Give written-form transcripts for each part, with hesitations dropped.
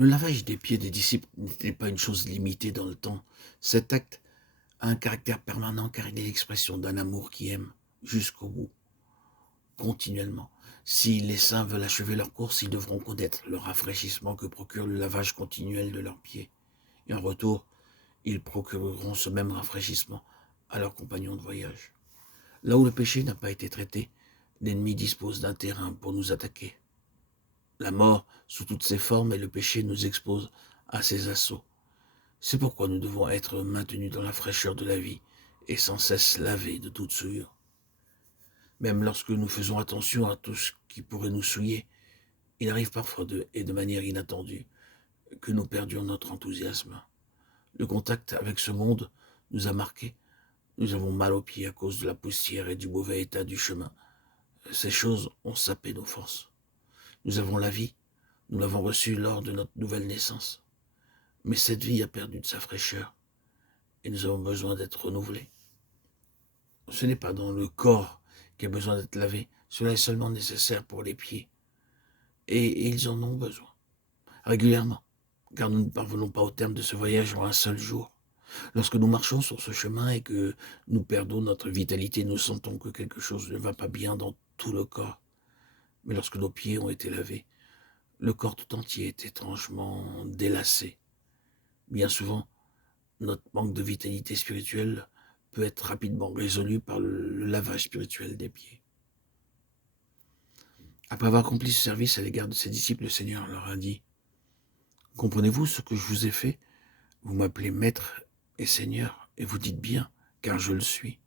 Le lavage des pieds des disciples n'était pas une chose limitée dans le temps. Cet acte a un caractère permanent car il est l'expression d'un amour qui aime jusqu'au bout, continuellement. Si les saints veulent achever leur course, ils devront connaître le rafraîchissement que procure le lavage continuel de leurs pieds. Et en retour, ils procureront ce même rafraîchissement à leurs compagnons de voyage. Là où le péché n'a pas été traité, l'ennemi dispose d'un terrain pour nous attaquer. La mort, sous toutes ses formes, et le péché nous expose à ses assauts. C'est pourquoi nous devons être maintenus dans la fraîcheur de la vie et sans cesse lavés de toute souillure. Même lorsque nous faisons attention à tout ce qui pourrait nous souiller, il arrive parfois et de manière inattendue que nous perdions notre enthousiasme. Le contact avec ce monde nous a marqués. Nous avons mal aux pieds à cause de la poussière et du mauvais état du chemin. Ces choses ont sapé nos forces. Nous avons la vie, nous l'avons reçue lors de notre nouvelle naissance. Mais cette vie a perdu de sa fraîcheur et nous avons besoin d'être renouvelés. Ce n'est pas dans le corps qui a besoin d'être lavé, cela est seulement nécessaire pour les pieds. Et ils en ont besoin, régulièrement, car nous ne parvenons pas au terme de ce voyage en un seul jour. Lorsque nous marchons sur ce chemin et que nous perdons notre vitalité, nous sentons que quelque chose ne va pas bien dans tout le corps. Mais lorsque nos pieds ont été lavés, le corps tout entier est étrangement délassé. Bien souvent, notre manque de vitalité spirituelle peut être rapidement résolu par le lavage spirituel des pieds. Après avoir accompli ce service à l'égard de ses disciples, le Seigneur leur a dit « Comprenez-vous ce que je vous ai fait? Vous m'appelez Maître et Seigneur, et vous dites bien, car je le suis.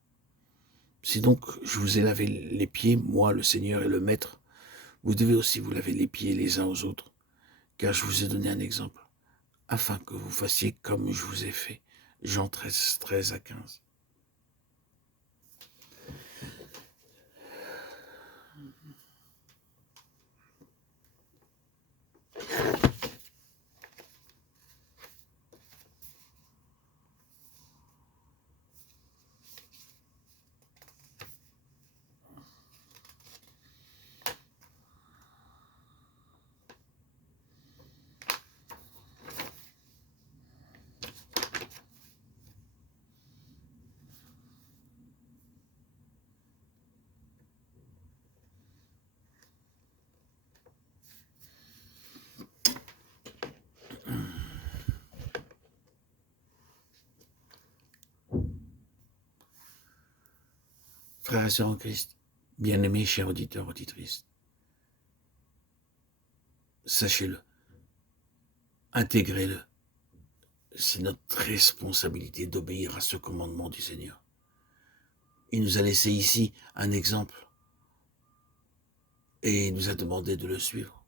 Si donc je vous ai lavé les pieds, moi le Seigneur et le Maître, vous devez aussi vous laver les pieds les uns aux autres, car je vous ai donné un exemple, afin que vous fassiez comme je vous ai fait. » Jean 13, 13 à 15. Frères et sœurs en Christ, bien-aimés, chers auditeurs, auditrices, sachez-le, intégrez-le. C'est notre responsabilité d'obéir à ce commandement du Seigneur. Il nous a laissé ici un exemple et il nous a demandé de le suivre.